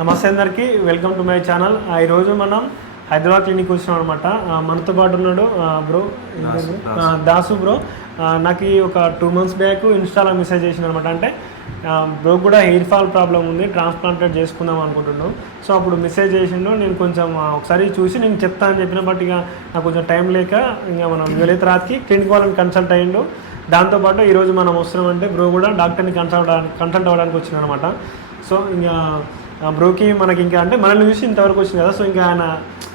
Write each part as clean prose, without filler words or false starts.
నమస్తే అందరికీ, welcome to my channel. ఈరోజు మనం హైదరాబాద్ క్లినిక్ వచ్చినాం అనమాట. మనతో పాటు ఉన్నాడు బ్రో దాసు బ్రో. నాకు ఒక 2 months బ్యాక్ ఇన్స్టాలో మెసేజ్ చేసిన అనమాట. అంటే బ్రో కూడా హెయిర్ ఫాల్ ప్రాబ్లం ఉంది, ట్రాన్స్ప్లాంటెడ్ చేసుకుందాం అనుకుంటున్నాను. సో అప్పుడు మెసేజ్ చేసిండు. నేను కొంచెం ఒకసారి చూసి నేను చెప్తా అని చెప్పిన, బట్ ఇక నాకు కొంచెం టైం లేక ఇంకా మనం వెళ్ళేత రాత్రికి క్లినిక్ వాళ్ళని కన్సల్ట్ అయ్యిండు. దాంతోపాటు ఈరోజు మనం వస్తున్నామంటే బ్రో కూడా డాక్టర్ని కన్సల్ట్ అవ్వడానికి వచ్చింది అనమాట. సో ఇంకా బ్రోకి మనకి ఇంకా అంటే మనల్ని చూసి ఇంతవరకు వచ్చింది కదా. సో ఇంకా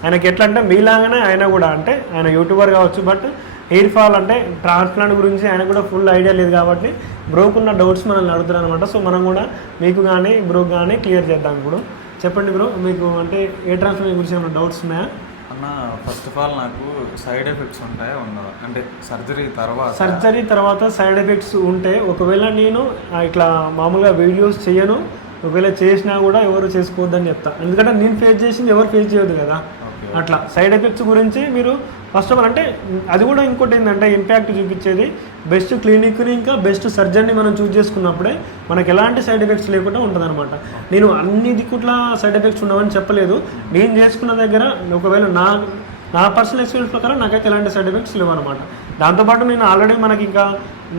ఆయనకి ఎట్లా అంటే మీలాగానే ఆయన కూడా అంటే ఆయన యూట్యూబర్ కావచ్చు, బట్ హెయిర్ ఫాల్ అంటే ట్రాన్స్ప్లాంట్ గురించి ఆయన కూడా ఫుల్ ఐడియా లేదు కాబట్టి బ్రోకున్న డౌట్స్ మనల్ని అడుగుతారు అనమాట. సో మనం కూడా మీకు కానీ బ్రోకి కానీ క్లియర్ చేద్దాం. ఇప్పుడు చెప్పండి బ్రో, మీకు అంటే ఏ ట్రాన్స్ప్లాంట్ గురించి ఏమైనా డౌట్స్ ఉన్నాయా? అన్న, ఫస్ట్ ఆఫ్ ఆల్ నాకు సైడ్ ఎఫెక్ట్స్ ఉంటాయా ఉండవు? అంటే సర్జరీ తర్వాత సైడ్ ఎఫెక్ట్స్ ఉంటే, ఒకవేళ నేను ఇట్లా మామూలుగా వీడియోస్ చేయను, ఒకవేళ చేసినా కూడా ఎవరు చేసుకోవద్దని చెప్తా. ఎందుకంటే నేను ఫేస్ చేసింది ఎవరు ఫేస్ చేయొద్దు కదా. అట్లా సైడ్ ఎఫెక్ట్స్ గురించి మీరు ఫస్ట్ ఆఫ్ ఆల్ అంటే అది కూడా ఇంకోటి ఏంటంటే ఇంపాక్ట్ చూపించేది బెస్ట్ క్లినిక్ని ఇంకా బెస్ట్ సర్జన్ని మనం చూస్ చేసుకున్నప్పుడే మనకు ఎలాంటి సైడ్ ఎఫెక్ట్స్ లేకుండా ఉంటుందన్నమాట. నేను అన్ని దిక్కుట్లా సైడ్ ఎఫెక్ట్స్ ఉండవని చెప్పలేదు. నేను చేసుకున్న దగ్గర ఒకవేళ నా పర్సనల్ ఎక్స్పీరియన్స్ ప్రకారం నాకైతే ఎలాంటి సైడ్ ఎఫెక్ట్స్ లేవు అనమాట. దాంతోపాటు నేను ఆల్రెడీ మనకి ఇంకా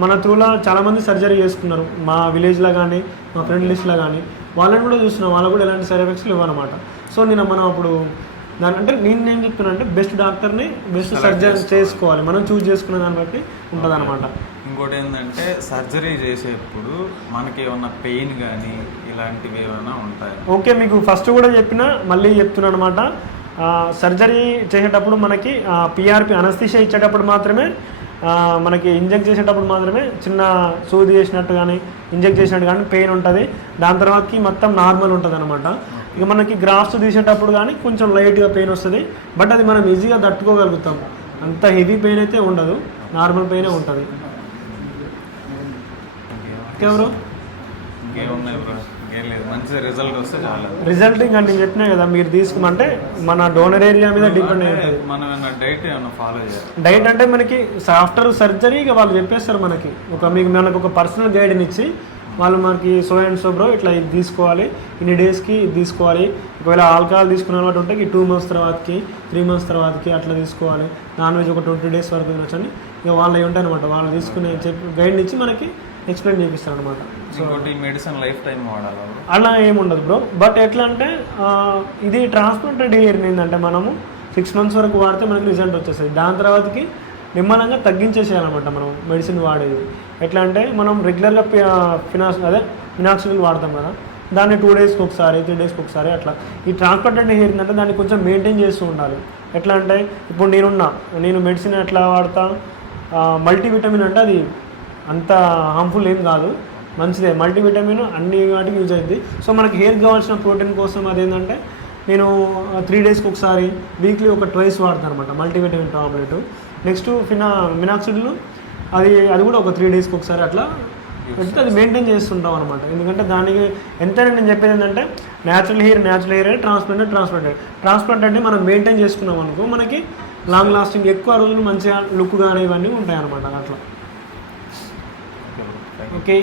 మన త్రూలో చాలామంది సర్జరీ చేసుకున్నారు, మా విలేజ్లో కానీ మా ఫ్రెండ్ లిస్ట్లో కానీ వాళ్ళని కూడా చూస్తున్నాం, వాళ్ళకు కూడా ఎలాంటి సైడ్ ఎఫెక్ట్స్ లేవు అనమాట. సో మనం అప్పుడు దాని అంటే నేను ఏం చెప్తున్నా అంటే బెస్ట్ డాక్టర్ని బెస్ట్ సర్జరీ చేసుకోవాలి, మనం చూస్ చేసుకునే దాన్ని బట్టి ఉంటుంది అనమాట. ఇంకోటి ఏంటంటే సర్జరీ చేసేప్పుడు మనకి ఏమన్నా పెయిన్ కానీ ఇలాంటివి ఏమైనా ఉంటాయి? ఓకే, మీకు ఫస్ట్ కూడా చెప్పినా మళ్ళీ చెప్తున్నాను అనమాట. సర్జరీ చేసేటప్పుడు మనకి పిఆర్పి అనస్థీషియా ఇచ్చేటప్పుడు మాత్రమే మనకి ఇంజెక్ట్ చేసేటప్పుడు మాత్రమే చిన్న సూది చేసినట్టు కానీ ఇంజెక్ట్ చేసినట్టు కానీ పెయిన్ ఉంటుంది. దాని తర్వాతకి మొత్తం నార్మల్ ఉంటుంది అనమాట. ఇక మనకి గ్రాఫ్స్ తీసేటప్పుడు కానీ కొంచెం లైట్గా పెయిన్ వస్తుంది, బట్ అది మనం ఈజీగా తట్టుకోగలుగుతాం. అంత హెవీ పెయిన్ అయితే ఉండదు, నార్మల్ పెయినే ఉంటుంది. ఇంకెవరు రిజల్ట్ ఇంకా నేను చెప్పినా కదా, మీరు తీసుకుమంటే మన డోనర్ ఏరియా మీద డిపెండ్ అవుతుంది. డైట్ అంటే మనకి ఆఫ్టర్ సర్జరీ ఇక వాళ్ళు చెప్పేస్తారు మనకి మనకు ఒక పర్సనల్ గైడ్ని ఇచ్చి వాళ్ళు మనకి సో అండ్ సో బ్రో ఇట్లా ఇది తీసుకోవాలి, ఇన్ని డేస్కి ఇది తీసుకోవాలి. ఒకవేళ ఆల్కహాల్ తీసుకునే వాటి ఉంటే 2 months తర్వాతకి 3 months తర్వాతకి అట్లా తీసుకోవాలి. నాన్ వెజ్ ఒక 20 days వరకు తినొచ్చని ఇక వాళ్ళు ఉంటాయి అనమాట. వాళ్ళు తీసుకునే గైడ్ని ఇచ్చి మనకి ఎక్స్ప్లెయిన్ చేపిస్తారు అనమాట. సో మెడిసిన్ లైఫ్ టైం వాడాలి అలా ఏముండదు బ్రో. బట్ ఎట్లా అంటే ఇది ట్రాన్స్ప్లాంటెడ్ హెయిర్ ఏంటంటే మనము 6 months వరకు వాడితే మనకి రిజల్ట్ వచ్చేస్తుంది. దాని తర్వాతకి నిమ్మనంగా తగ్గించేసేయాలన్నమాట మనం మెడిసిన్ వాడేది. ఎట్లా అంటే మనం రెగ్యులర్గా మినాక్సిడిల్ వాడతాం కదా, దాన్ని 2 daysకి ఒకసారి 3 daysకి ఒకసారి అట్లా. ఈ ట్రాన్స్ప్లాంటెడ్ హెయిర్ ఏంటంటే దాన్ని కొంచెం మెయింటైన్ చేస్తూ ఉండాలి. ఎట్లా అంటే ఇప్పుడు నేను మెడిసిన్ ఎట్లా వాడతా, మల్టీవిటమిన్ అంటే అది అంత హార్మ్ఫుల్ ఏం కాదు, మంచిదే. మల్టీవిటమిన్ అన్ని వాటికి యూజ్ అవుతుంది. సో మనకి హెయిర్ కావాల్సిన ప్రోటీన్ కోసం అదేంటంటే నేను 3 daysకి ఒకసారి వీక్లీ ఒక 2 వాడతాను అనమాట మల్టీవిటమిన్ టాబ్లెట్. నెక్స్ట్ మినాక్సిడిల్ అది కూడా ఒక 3 daysకి ఒకసారి అట్లా పెడితే అది మెయింటైన్ చేస్తుంటాం అనమాట. ఎందుకంటే దానికి ఎంతైనా నేను చెప్పేది ఏంటంటే న్యాచురల్ హెయిర్ ట్రాన్స్ప్లాంట్ అంటే మనం మెయింటైన్ చేసుకున్నాం అనుకో మనకి లాంగ్ లాస్టింగ్ ఎక్కువ రోజులు మంచిగా లుక్ కానీ ఇవన్నీ ఉంటాయి అనమాట అట్లా. Okay,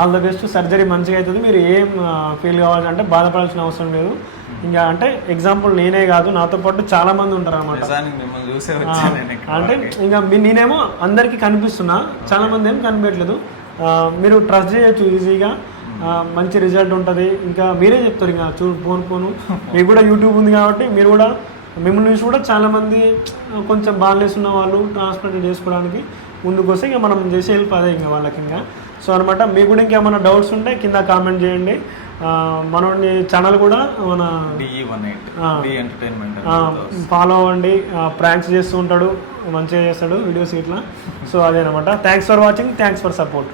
all the best. Surgery మంచిగా అవుతుంది. మీరు ఏం ఫీల్ కావాలంటే బాధపడాల్సిన అవసరం లేదు. ఇంకా అంటే ఎగ్జాంపుల్ నేనే కాదు, నాతో పాటు చాలా మంది ఉంటారు అనమాట. అంటే ఇంకా నేనేమో అందరికీ కనిపిస్తున్నా, చాలా మంది ఏం కనిపించట్లేదు. మీరు ట్రస్ట్ చేయొచ్చు ఈజీగా, మంచి రిజల్ట్ ఉంటుంది. ఇంకా మీరే చెప్తారు ఇంకా పోను మీకు కూడా యూట్యూబ్ ఉంది కాబట్టి మీరు కూడా మిమ్మల్ని నుంచి కూడా చాలామంది కొంచెం బాగాలేసి ఉన్న వాళ్ళు ట్రాన్స్ప్లాంట్ చేసుకోవడానికి ముందుకు వస్తే ఇంకా మనం చేసే హెల్ప్ అదే ఇంకా వాళ్ళకి. ఇంకా సో అనమాట. మీకు కూడా ఇంకేమైనా డౌట్స్ ఉంటే కింద కామెంట్ చేయండి. మన ఛానల్ కూడా మన ఫాలో అవ్వండి. ప్రాంక్స్ చేస్తూ ఉంటాడు, మంచిగా చేస్తాడు వీడియోస్ ఇట్లా. సో అదేనమాట. Thanks for watching, thanks for support.